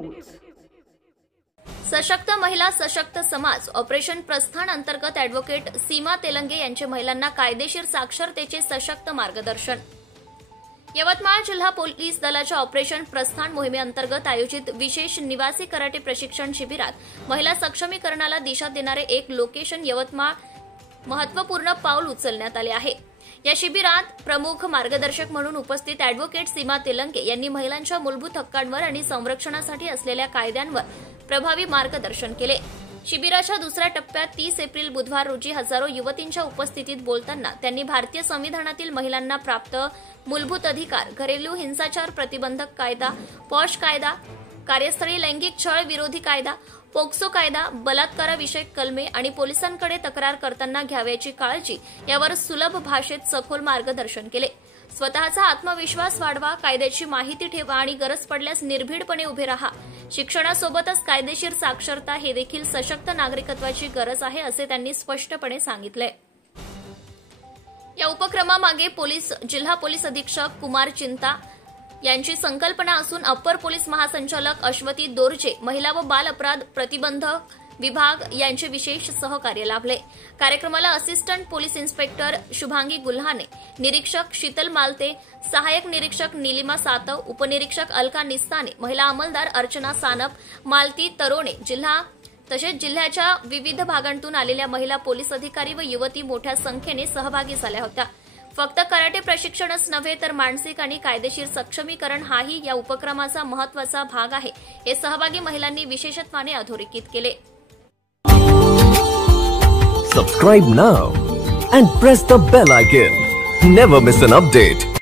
News. सशक्त महिला सशक्त समाज ऑपरेशन प्रस्थान अंतर्गत ॲडव्होकेट सीमा तेलंगे यांचे महिलांना कायदेशीर साक्षरतेचे सशक्त मार्गदर्शन। यवतमाळ जिल्हा पोलीस दलाच्या ऑपरेशन प्रस्थान मोहिमेअंतर्गत आयोजित विशेष निवासी कराटे प्रशिक्षण शिबिरात महिला सक्षमीकरणाला दिशा देणारे एक लोकेशन यवतमाळ महत्त्वपूर्ण पाऊल उचलण्यात आले आहे। या शिबिरात प्रमुख मार्गदर्शक म्हणून उपस्थित ॲडव्होकेट सीमा तेलंगे यांनी महिलांच्या मूलभूत हक्कांवर आणि संरक्षणासाठी असलेल्या कायद्यांवर प्रभावी मार्गदर्शन केले। शिबिराच्या दुसऱ्या टप्प्यात 30 एप्रिल बुधवार रोजी हजारो युवतींच्या उपस्थितीत बोलताना त्यांनी भारतीय संविधानातील महिलांना प्राप्त मूलभूत अधिकार, घरेलू हिंसाचार प्रतिबंधक कायदा, पॉश कायदा, कार्यस्थळी लैंगिक छळ विरोधी कायदा, पोक्सो कायदा, बलात्काराविषयक कलमे आणि पोलिसांकडे तक्रार करताना घ्यावयाची काळजी यावर सुलभ भाषेत सखोल मार्गदर्शन केले। स्वतःचा आत्मविश्वास वाढवा, कायद्याची माहिती ठेवा आणि गरज पडल्यास निर्भीडपणे उभे राहा। शिक्षणासोबतच कायदेशीर साक्षरता हे देखील सशक्त नागरिकत्वाची गरज आहे असे त्यांनी स्पष्टपणे सांगितले। या उपक्रमामागे जिल्हा पोलीस अधीक्षक कुमार चिंता यांची संकल्पना असून अप्पर पोलीस महासंचालक अश्वती दोर्जे, महिला व बाल अपराध प्रतिबंधक विभाग यांचे विशेष सहकार्य लाभले। कार्यक्रमाला assistant police inspector Shubhangi Gulhane, निरीक्षक शीतल मालते, सहाय्यक निरीक्षक नीलिमा सातव, उपनिरीक्षक अलका निस्ताने, महिला अंमलदार अर्चना सानप, मालती तरोणे, तसेच जिल्ह्याच्या विविध भागांतून आलेल्या महिला पोलीस अधिकारी व युवती मोठ्या संख्येने सहभागी झाल्या होत्या। फक्त कराटे प्रशिक्षणच नव्हे तर मानसिक आणि कायदेशीर सक्षमीकरण हाही या उपक्रमाचा महत्त्वाचा भाग आहे, हे सहभागी महिलांनी विशेषत्वाने अधोरेखित केले। Subscribe now and press the bell icon. Never miss an update.